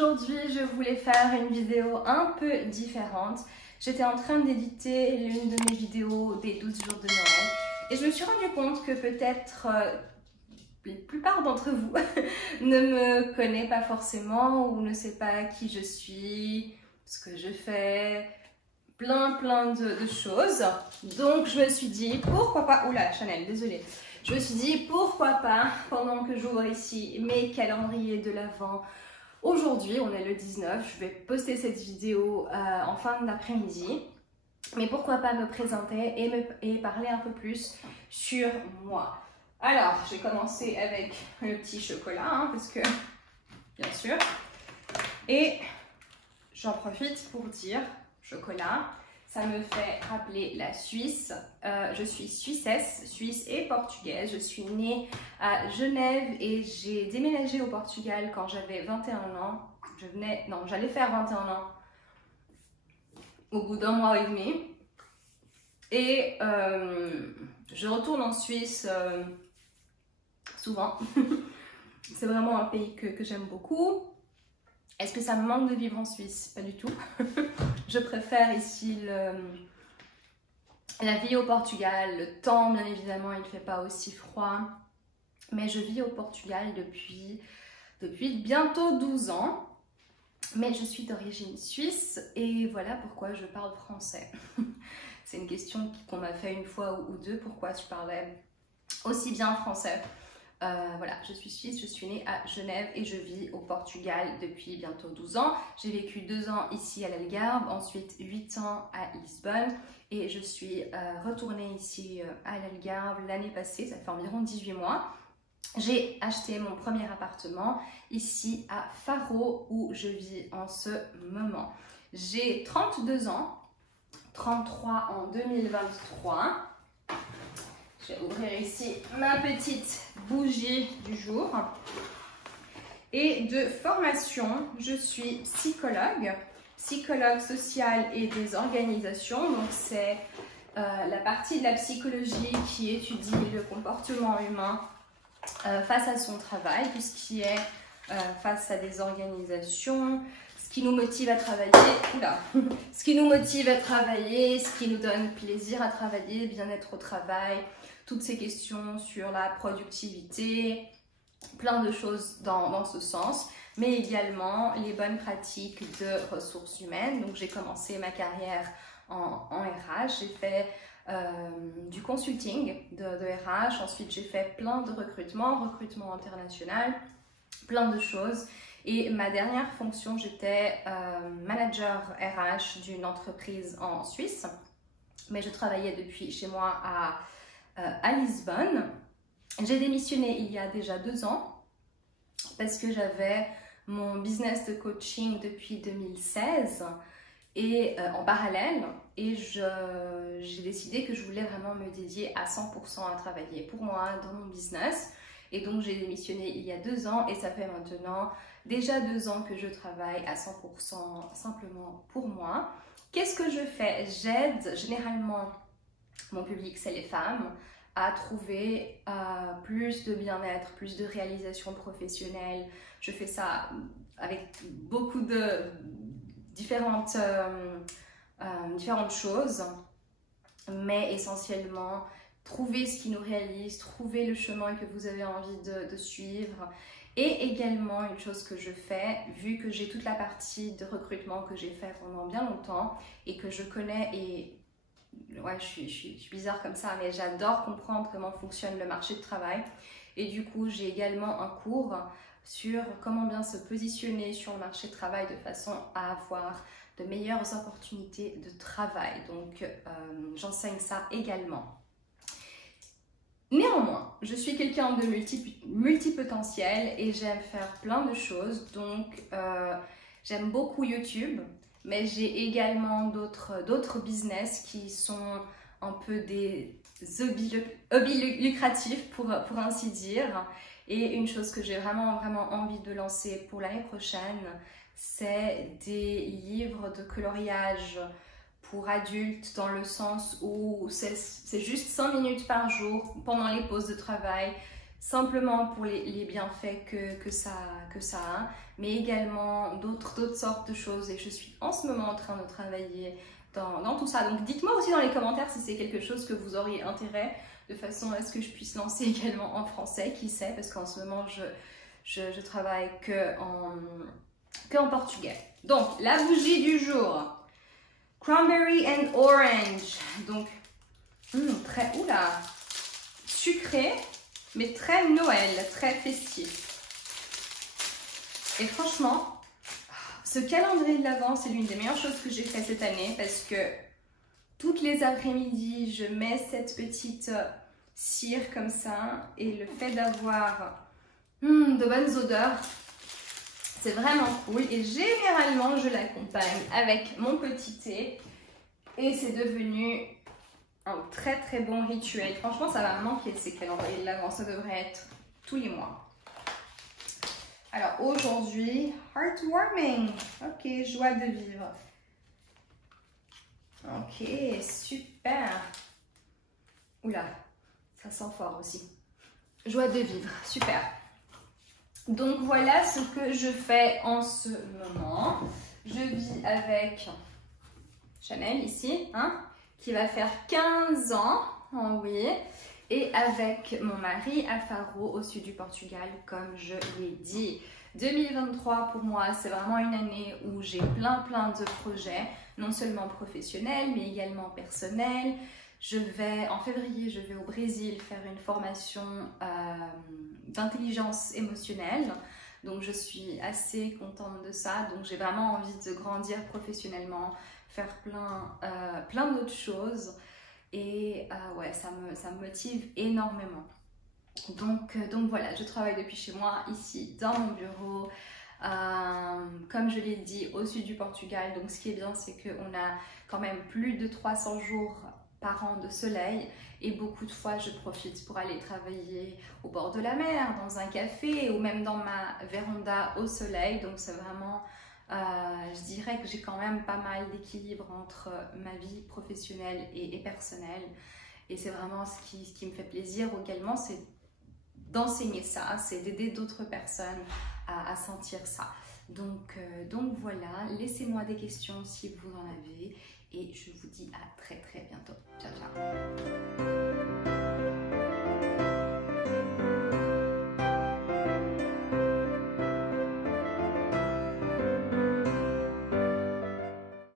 Aujourd'hui, je voulais faire une vidéo un peu différente. J'étais en train d'éditer l'une de mes vidéos des 12 jours de Noël et je me suis rendu compte que peut-être la plupart d'entre vous ne me connaissent pas forcément ou ne sait pas qui je suis, ce que je fais, plein de choses. Donc je me suis dit pourquoi pas, oula Chanel, désolée. Je me suis dit pourquoi pas, pendant que j'ouvre ici mes calendriers de l'Avent. Aujourd'hui, on est le 19, je vais poster cette vidéo en fin d'après-midi. Mais pourquoi pas me présenter et parler un peu plus sur moi. Alors, je vais commencer avec le petit chocolat, hein, parce que, bien sûr. Et j'en profite pour dire, chocolat, ça me fait rappeler la Suisse. Je suis suissesse, suisse et portugaise. Je suis née à Genève et j'ai déménagé au Portugal quand j'avais 21 ans. J'allais faire 21 ans au bout d'un mois et demi. Et je retourne en Suisse souvent. C'est vraiment un pays que j'aime beaucoup. Est-ce que ça me manque de vivre en Suisse? Pas du tout. Je préfère ici la vie au Portugal. Le temps, bien évidemment, il ne fait pas aussi froid. Mais je vis au Portugal depuis bientôt 12 ans. Mais je suis d'origine suisse et voilà pourquoi je parle français. C'est une question qu'on m'a fait une fois ou deux, pourquoi je parlais aussi bien français. Voilà, je suis suisse, je suis née à Genève et je vis au Portugal depuis bientôt 12 ans. J'ai vécu 2 ans ici à l'Algarve, ensuite 8 ans à Lisbonne et je suis retournée ici à l'Algarve l'année passée, ça fait environ 18 mois. J'ai acheté mon premier appartement ici à Faro où je vis en ce moment. J'ai 32 ans, 33 en 2023. Je vais ouvrir ici ma petite bougie du jour. Et de formation, je suis psychologue sociale et des organisations. Donc c'est la partie de la psychologie qui étudie le comportement humain face à son travail, tout ce qui est face à des organisations, ce qui nous motive à travailler, ce qui nous donne plaisir à travailler, bien-être au travail, toutes ces questions sur la productivité, plein de choses dans ce sens, mais également les bonnes pratiques de ressources humaines. Donc j'ai commencé ma carrière en RH, j'ai fait du consulting de RH, ensuite j'ai fait plein de recrutement international, plein de choses. Et ma dernière fonction, j'étais manager RH d'une entreprise en Suisse, mais je travaillais depuis chez moi à Lisbonne. J'ai démissionné il y a déjà 2 ans parce que j'avais mon business de coaching depuis 2016 et en parallèle, et j'ai décidé que je voulais vraiment me dédier à 100% à travailler pour moi dans mon business. Et donc j'ai démissionné il y a 2 ans et ça fait maintenant déjà 2 ans que je travaille à 100% simplement pour moi. Qu'est-ce que je fais? J'aide généralement mon public, c'est les femmes, à trouver plus de bien-être, plus de réalisation professionnelle. Je fais ça avec beaucoup de différentes choses, mais essentiellement trouver ce qui nous réalise, trouver le chemin que vous avez envie de suivre. Et également une chose que je fais, vu que j'ai toute la partie de recrutement que j'ai fait pendant bien longtemps et que je connais, et ouais, je suis bizarre comme ça, mais j'adore comprendre comment fonctionne le marché de travail. Et du coup, j'ai également un cours sur comment bien se positionner sur le marché de travail de façon à avoir de meilleures opportunités de travail. Donc, j'enseigne ça également. Néanmoins, je suis quelqu'un de multipotentiel et j'aime faire plein de choses. Donc, j'aime beaucoup YouTube, mais j'ai également d'autres business qui sont un peu des hobbies lucratifs pour ainsi dire. Et une chose que j'ai vraiment envie de lancer pour l'année prochaine, c'est des livres de coloriage pour adultes, dans le sens où c'est juste 5 minutes par jour pendant les pauses de travail, simplement pour les bienfaits que ça a, mais également d'autres sortes de choses. Et je suis en ce moment en train de travailler dans tout ça. Donc dites-moi aussi dans les commentaires si c'est quelque chose que vous auriez intérêt, de façon à ce que je puisse lancer également en français, qui sait, parce qu'en ce moment je travaille que en portugais. Donc la bougie du jour, cranberry and orange. Donc très sucré, mais très Noël, très festif. Et franchement, ce calendrier de l'Avent, c'est l'une des meilleures choses que j'ai fait cette année, parce que toutes les après-midi, je mets cette petite cire comme ça, et le fait d'avoir de bonnes odeurs, c'est vraiment cool. Et généralement, je l'accompagne avec mon petit thé, et c'est devenu un très très bon rituel. Franchement, ça va me manquer ces calendriers de l'Avent, ça devrait être tous les mois. Alors aujourd'hui, heartwarming. Ok, joie de vivre. Ok, super. Oula, ça sent fort aussi. Joie de vivre, super. Donc voilà ce que je fais en ce moment. Je vis avec Chanel ici, hein, qui va faire 15 ans, oh oui, et avec mon mari à Faro au sud du Portugal, comme je l'ai dit. 2023 pour moi, c'est vraiment une année où j'ai plein de projets, non seulement professionnels, mais également personnels. En février, je vais au Brésil faire une formation d'intelligence émotionnelle. Donc je suis assez contente de ça. Donc j'ai vraiment envie de grandir professionnellement, faire plein d'autres choses. Et ouais, ça me motive énormément. Donc voilà, je travaille depuis chez moi, ici, dans mon bureau. Comme je l'ai dit, au sud du Portugal. Donc ce qui est bien, c'est qu'on a quand même plus de 300 jours par an de soleil. Et beaucoup de fois, je profite pour aller travailler au bord de la mer, dans un café ou même dans ma véranda au soleil. Donc c'est vraiment... je dirais que j'ai quand même pas mal d'équilibre entre ma vie professionnelle et personnelle. Et c'est vraiment ce qui me fait plaisir également, c'est d'enseigner ça, c'est d'aider d'autres personnes à sentir ça. Donc voilà, laissez-moi des questions si vous en avez. Et je vous dis à très bientôt. Ciao, ciao.